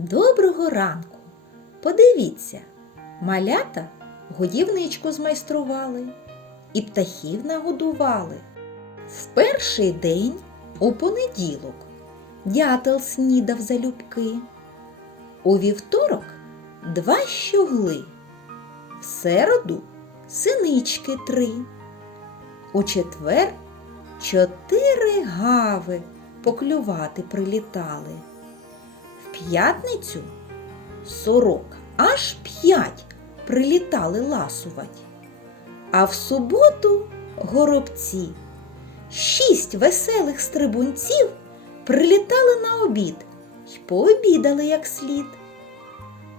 Доброго ранку! Подивіться, малята годівничку змайстрували і птахів нагодували. В перший день у понеділок дятел снідав залюбки. У вівторок два щогли, в середу синички три. У четвер чотири гави поклювати прилітали. П'ятницю сорок аж п'ять прилітали ласувать. А в суботу горобці шість веселих стрибунців прилітали на обід й пообідали як слід.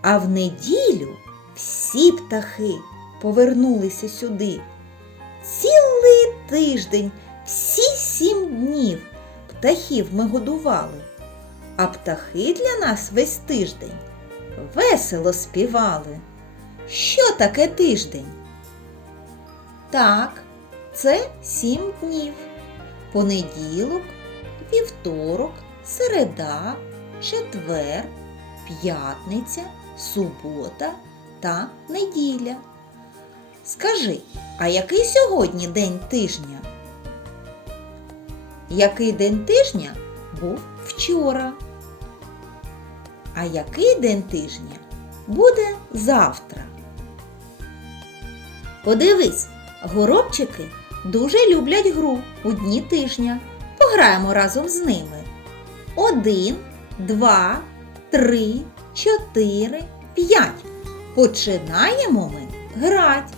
А в неділю всі птахи повернулися сюди. Цілий тиждень, всі сім днів птахів ми годували, а птахи для нас весь тиждень весело співали. Що таке тиждень? Так, це сім днів. Понеділок, вівторок, середа, четвер, п'ятниця, субота та неділя. Скажи, а який сьогодні день тижня? Який день тижня був вчора? А який день тижня буде завтра? Подивись, горобчики дуже люблять гру у дні тижня. Пограємо разом з ними. Один, два, три, чотири, п'ять. Починаємо ми грати.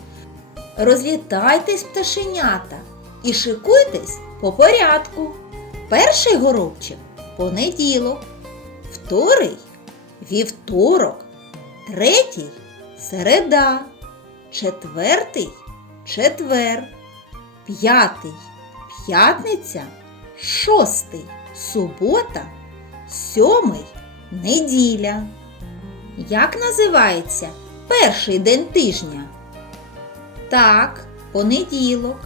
Розлітайтесь, пташенята, і шикуйтесь по порядку. Перший горобчик понеділок, вторий вівторок, третій середа, четвертий четвер, п'ятий п'ятниця, шостий субота, сьомий неділя. Як називається перший день тижня? Так, понеділок.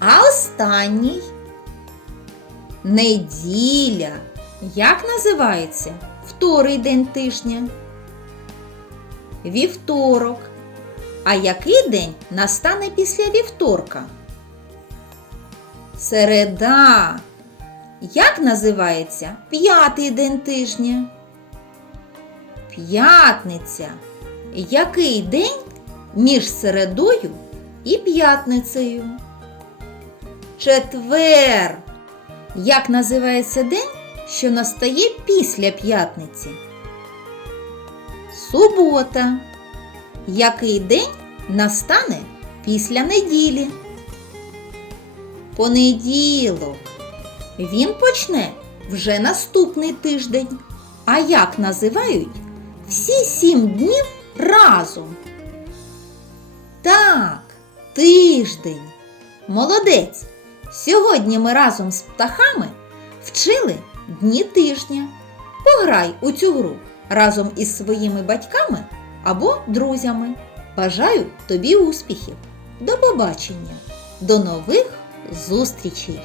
А останній неділя. Як називається вторий день тижня? Вівторок. А який день настане після вівторка? Середа. Як називається п'ятий день тижня? П'ятниця. Який день між середою і п'ятницею? Четвер. Як називається день, що настає після п'ятниці? Субота. Який день настане після неділі? Понеділок. Він почне вже наступний тиждень. А як називають всі сім днів разом? Так, тиждень. Молодець. Сьогодні ми разом з птахами вчили дні тижня. Пограй у цю гру разом із своїми батьками або друзями. Бажаю тобі успіхів! До побачення! До нових зустрічей!